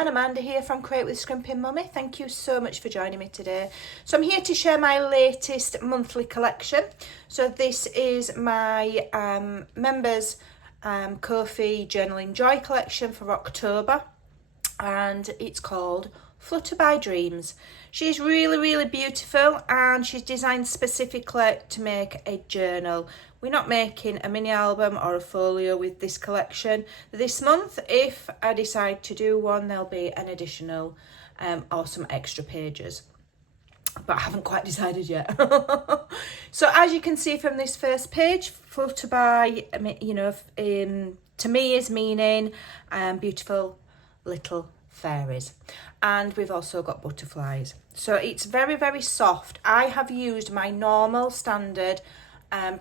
everyone, Amanda here from Create with Scrimping Mummy. Thank you so much for joining me today. So I'm here to share my latest monthly collection. So this is my members Ko-fi Journaling J.O.Y collection for October, and it's called Flutterby Dreams. She's really beautiful, and she's designed specifically to make a journal. We're not making a mini album or a folio with this collection this month. If I decide to do one, there'll be an additional or some extra pages, but I haven't quite decided yet. So as you can see from this first page, Flutterby, you know, to me is meaning beautiful little fairies, and we've also got butterflies. So it's very soft. I have used my normal standard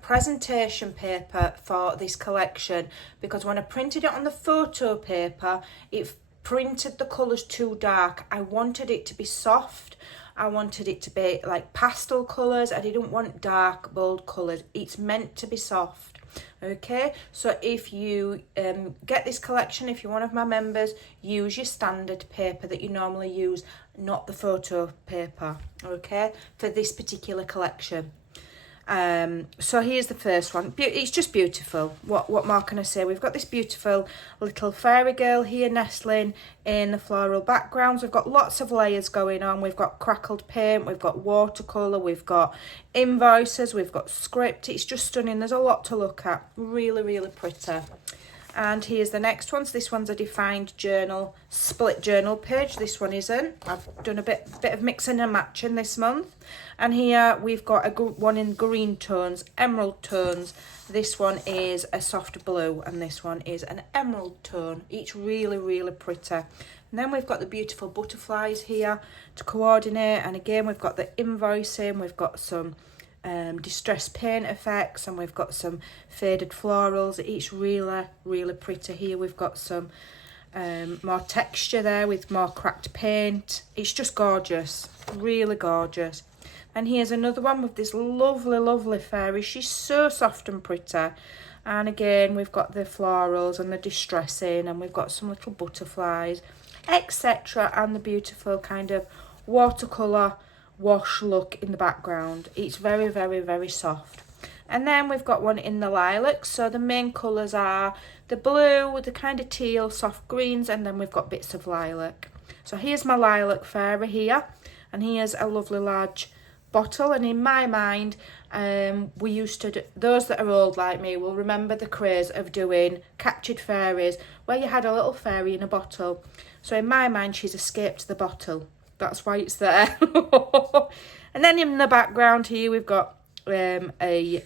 presentation paper for this collection, because when I printed it on the photo paper, it printed the colours too dark. I wanted it to be soft. I wanted it to be like pastel colours. I didn't want dark, bold colours. It's meant to be soft. Okay, so if you get this collection, if you're one of my members, use your standard paper that you normally use, not the photo paper, okay, for this particular collection. So here's the first one. It's just beautiful. What more can I say? We've got this beautiful little fairy girl here nestling in the floral backgrounds. We've got lots of layers going on. We've got crackled paint, we've got watercolour, we've got invoices, we've got script. It's just stunning. There's a lot to look at. Really pretty. And here's the next one. So this one's a defined journal, split journal page. This one isn't. I've done a bit of mixing and matching this month. And here we've got one in green tones, emerald tones. This one is a soft blue, and this one is an emerald tone. Each really pretty. And then we've got the beautiful butterflies here to coordinate. And again, we've got the invoicing. We've got some distressed paint effects, and we've got some faded florals. Each really pretty. Here we've got some more texture there with more cracked paint. It's just gorgeous, really gorgeous. And here's another one with this lovely fairy. She's so soft and pretty. And again, we've got the florals and the distressing, and we've got some little butterflies, etc. And the beautiful kind of watercolour wash look in the background. It's very soft. And then we've got one in the lilac. So the main colours are the blue, the kind of teal, soft greens, and then we've got bits of lilac. So here's my lilac fairy here, and here's a lovely large bottle. And in my mind, we used to do, those that are old like me will remember the craze of doing captured fairies, where you had a little fairy in a bottle. So in my mind, she's escaped the bottle. That's why it's there. And then in the background here, we've got a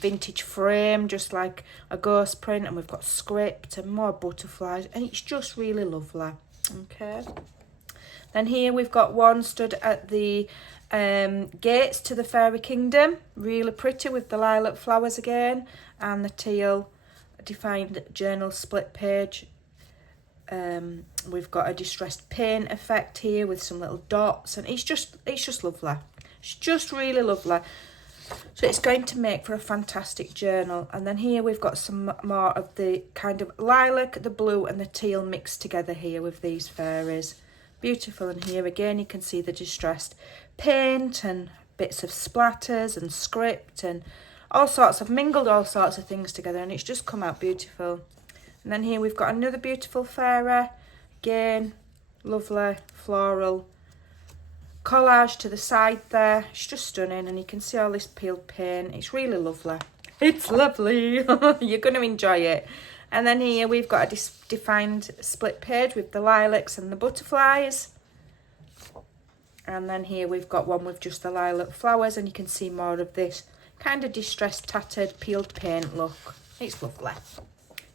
vintage frame, just like a ghost print, and we've got script and more butterflies, and it's just really lovely. Okay. Then here we've got one stood at the gates to the fairy kingdom, really pretty, with the lilac flowers again, and the teal defined journal split page. We've got a distressed paint effect here with some little dots, and it's just lovely. It's just really lovely. So it's going to make for a fantastic journal. And then here we've got some more of the kind of lilac, the blue and the teal mixed together here with these fairies. Beautiful. And here again you can see the distressed paint and bits of splatters and script and all sorts of things together, and it's just come out beautiful. And then here we've got another beautiful fairy. Again, lovely floral collage to the side there. It's just stunning, and you can see all this peeled paint. It's really lovely. It's lovely. You're going to enjoy it. And then here we've got a defined split page with the lilacs and the butterflies. And then here we've got one with just the lilac flowers, and you can see more of this kind of distressed, tattered, peeled paint look. It's lovely.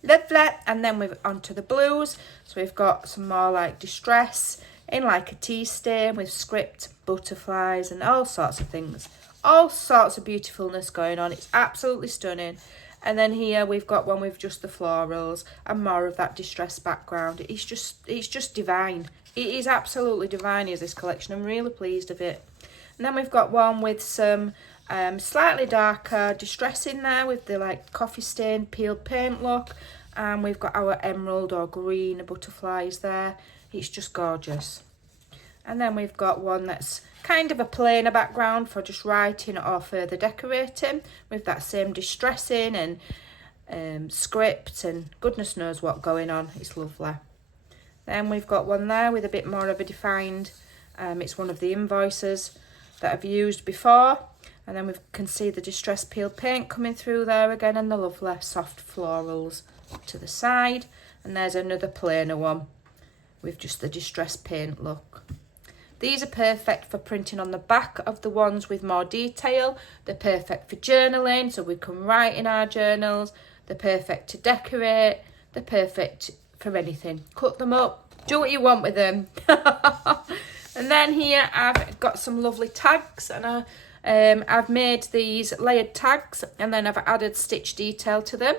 Lovely. And then we're onto the blues. So we've got some more like distress in like a tea stain with script, butterflies and all sorts of things. All sorts of beautifulness going on. It's absolutely stunning. And then here we've got one with just the florals and more of that distressed background. It's just divine. It is absolutely divine, is this collection. I'm really pleased with it. And then we've got one with some slightly darker distress in there with the like coffee stain peeled paint look, And we've got our emerald or green butterflies there. It's just gorgeous. And then we've got one that's kind of a plainer background for just writing or further decorating, with that same distressing and script and goodness knows what going on. It's lovely. Then we've got one there with a bit more of a defined, it's one of the invoices that I've used before. And then we can see the distress peel paint coming through there again, and the lovely soft florals to the side. And there's another plainer one with just the distress paint look. These are perfect for printing on the back of the ones with more detail. They're perfect for journaling, so we can write in our journals. They're perfect to decorate. They're perfect for anything. Cut them up, do what you want with them. And then here I've got some lovely tags, and I've made these layered tags, and then I've added stitch detail to them.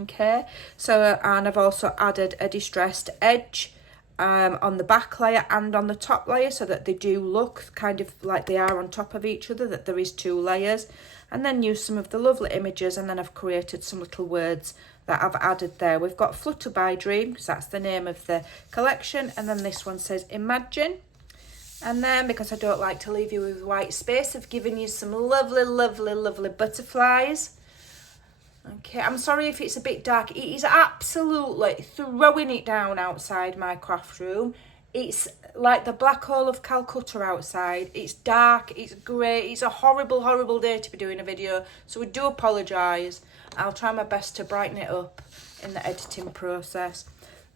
Okay, so and I've also added a distressed edge on the back layer and on the top layer, so that they do look kind of like they are on top of each other, that there is two layers. And then use some of the lovely images, and then I've created some little words that I've added there. We've got Flutterby Dream, because that's the name of the collection, and then this one says Imagine. And then, because I don't like to leave you with white space, I've given you some lovely, lovely, lovely butterflies. Okay, I'm sorry if it's a bit dark. It is absolutely throwing it down outside my craft room. It's like the black hole of Calcutta outside. It's dark, it's grey, it's a horrible, horrible day to be doing a video. So we do apologise. I'll try my best to brighten it up in the editing process.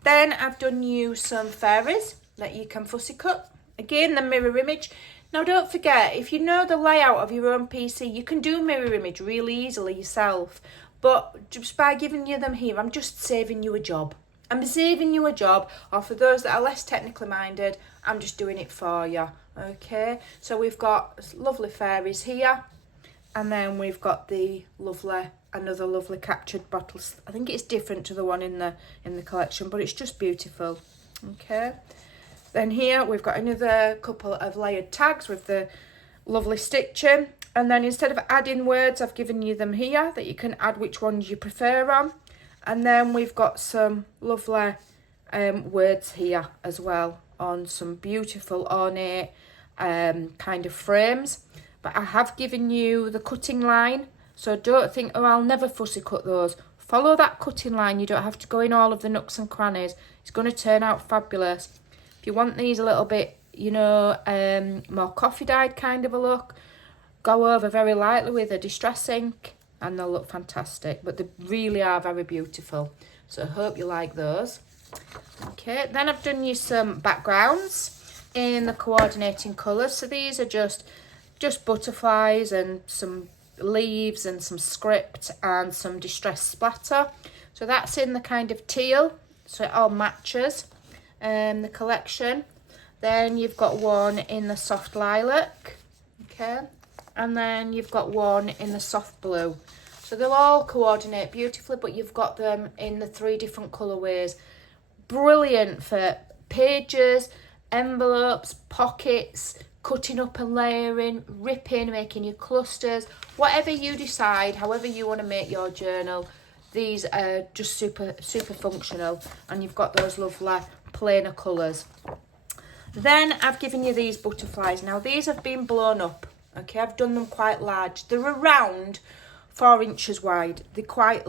Then I've done you some fairies that you can fussy cut. Again, the mirror image. Now don't forget, if you know the layout of your own PC, you can do mirror image really easily yourself. But just by giving you them here, I'm just saving you a job. I'm saving you a job, or for those that are less technically minded, I'm just doing it for you. Okay, so we've got lovely fairies here, and then we've got the lovely, another lovely captured bottles. I think it's different to the one in the collection, but it's just beautiful. Okay, then here we've got another couple of layered tags with the lovely stitching. And then instead of adding words, I've given you them here that you can add which ones you prefer on. And then we've got some lovely words here as well on some beautiful ornate kind of frames. But I have given you the cutting line, so don't think, oh, I'll never fussy cut those. Follow that cutting line. You don't have to go in all of the nooks and crannies. It's going to turn out fabulous. If you want these a little bit, you know, more coffee dyed kind of a look, go over very lightly with a distress ink and they'll look fantastic. But they really are very beautiful. So I hope you like those. Okay, then I've done you some backgrounds in the coordinating colours. So these are just butterflies and some leaves and some script and some distress splatter. So that's in the kind of teal, so it all matches the collection. Then you've got one in the soft lilac, okay, and then you've got one in the soft blue. So they'll all coordinate beautifully, but you've got them in the 3 different colourways. Brilliant for pages, envelopes, pockets, cutting up and layering, ripping, making your clusters, whatever you decide, however you want to make your journal. These are just super functional, and you've got those lovely plainer colours. Then I've given you these butterflies. Now these have been blown up, okay, I've done them quite large. They're around 4 inches wide. They're quite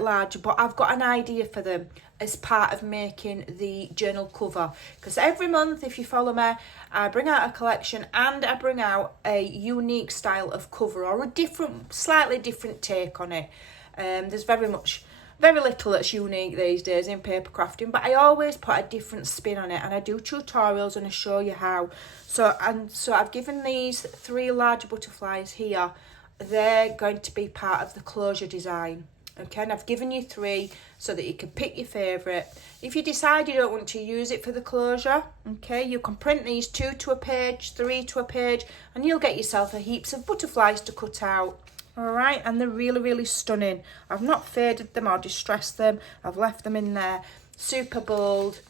large, but I've got an idea for them as part of making the journal cover, because every month, if you follow me, I bring out a collection and I bring out a unique style of cover or a different, slightly different take on it. There's very little that's unique these days in paper crafting, but I always put a different spin on it, and I do tutorials and I show you how. So I've given these 3 large butterflies here. They're going to be part of the closure design. Okay, and I've given you 3 so that you can pick your favourite. If you decide you don't want to use it for the closure, okay, you can print these 2 to a page, 3 to a page, and you'll get yourself a heaps of butterflies to cut out. All right, and they're really stunning. I've not faded them or distressed them. I've left them in there super bold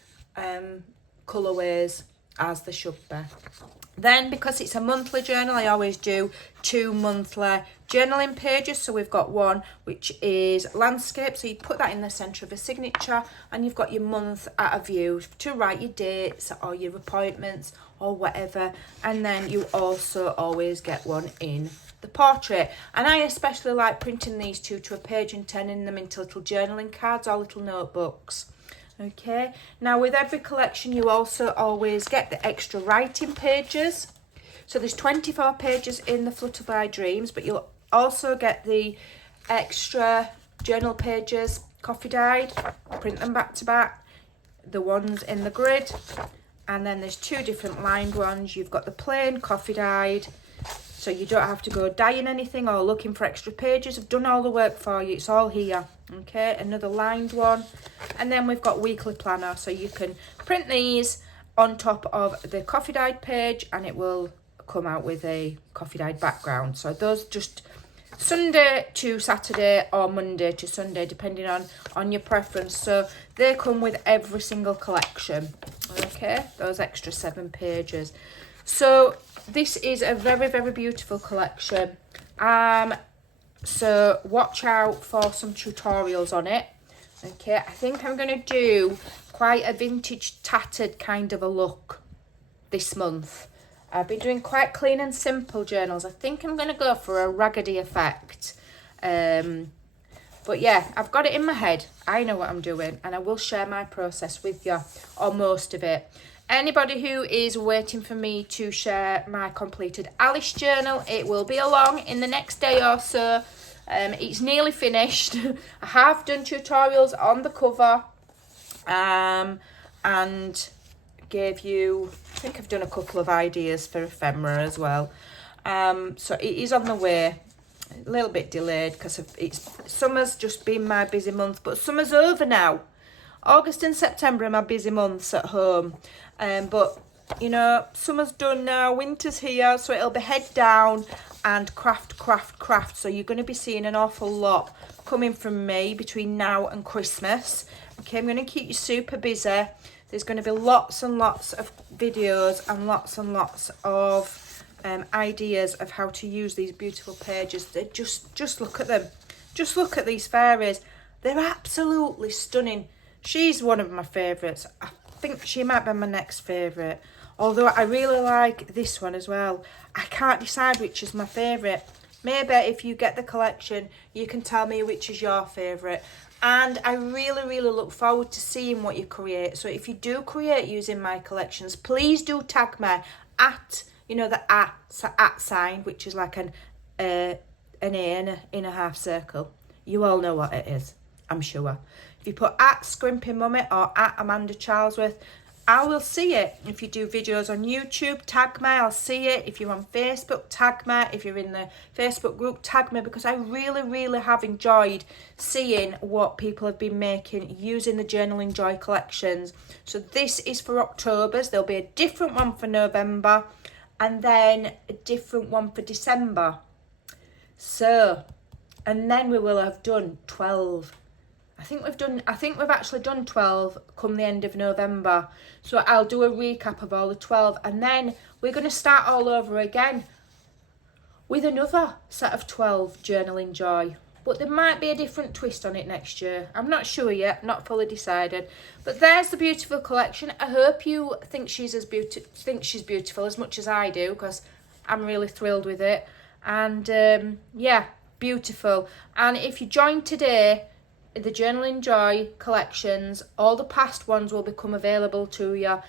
colourways, as they should be. Then, because it's a monthly journal, I always do 2 monthly journaling pages. So we've got one which is landscape, so you put that in the centre of a signature, and you've got your month at a view to write your dates or your appointments or whatever. And then you also always get one in the portrait, and I especially like printing these two to a page and turning them into little journaling cards or little notebooks. Okay, now with every collection you also always get the extra writing pages. So there's 24 pages in the Flutterby Dreams, but you'll also get the extra journal pages coffee dyed. Print them back to back, the ones in the grid, and then there's 2 different lined ones. You've got the plain coffee dyed, so you don't have to go dyeing anything or looking for extra pages. I've done all the work for you, it's all here. Okay, another lined one, and then we've got weekly planner, so you can print these on top of the coffee dyed page and it will come out with a coffee dyed background. So those just Sunday to Saturday or Monday to Sunday, depending on your preference. So they come with every single collection. Okay, those extra 7 pages. So this is a very, very beautiful collection. So watch out for some tutorials on it. Okay, I think I'm going to do quite a vintage tattered kind of a look this month. I've been doing quite clean and simple journals. I think I'm going to go for a raggedy effect. But yeah, I've got it in my head. I know what I'm doing, and I will share my process with you, or most of it. Anybody who is waiting for me to share my completed Alice journal, it will be along in the next day or so. It's nearly finished. I have done tutorials on the cover, and gave you, I think I've done a couple of ideas for ephemera as well. So it is on the way. A little bit delayed because summer's just been my busy month, but summer's over now. August and September are my busy months at home. But you know, summer's done now, winter's here, so it'll be head down and craft. So you're going to be seeing an awful lot coming from me between now and Christmas. Okay, I'm going to keep you super busy. There's going to be lots and lots of videos and lots of ideas of how to use these beautiful pages. They just look at them. Just look at these fairies. They're absolutely stunning. She's one of my favourites. I think she might be my next favourite. Although I really like this one as well. I can't decide which is my favourite. Maybe if you get the collection, you can tell me which is your favourite. And I really look forward to seeing what you create. So if you do create using my collections, please do tag me at, you know, the at sign, which is like an A in a half circle. You all know what it is, I'm sure. If you put at Scrimpingmommy or at Amanda Charlesworth, I will see it. If you do videos on YouTube, tag me, I'll see it. If you're on Facebook, tag me. If you're in the Facebook group, tag me, because I really have enjoyed seeing what people have been making using the Journaling J.O.Y collections. So this is for October's. There'll be a different one for November and then a different one for December. So, and then we will have done 12. I think we've actually done 12 come the end of November. So I'll do a recap of all the 12, and then we're going to start all over again with another set of 12 Journaling J.O.Y. But there might be a different twist on it next year. I'm not sure yet, not fully decided. But there's the beautiful collection. I hope you think she's beautiful as much as I do, because I'm really thrilled with it. And yeah, beautiful. And if you join today, the Journaling J.O.Y collections, all the past ones will become available to you.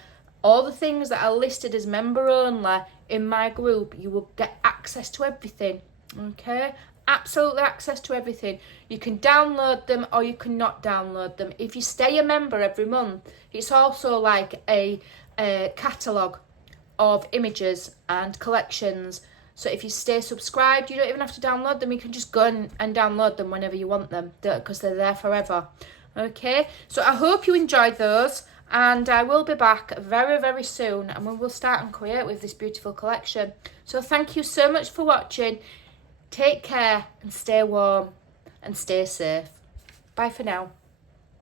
All the things that are listed as member only in my group, you will get access to everything. Okay, absolutely access to everything. You can download them or you can not download them. If you stay a member every month, it's also like a catalogue of images and collections. So if you stay subscribed, you don't even have to download them. You can just go and download them whenever you want them, because they're there forever. Okay, so I hope you enjoyed those, and I will be back very soon, and we will start and create with this beautiful collection. So thank you so much for watching. Take care and stay warm and stay safe. Bye for now.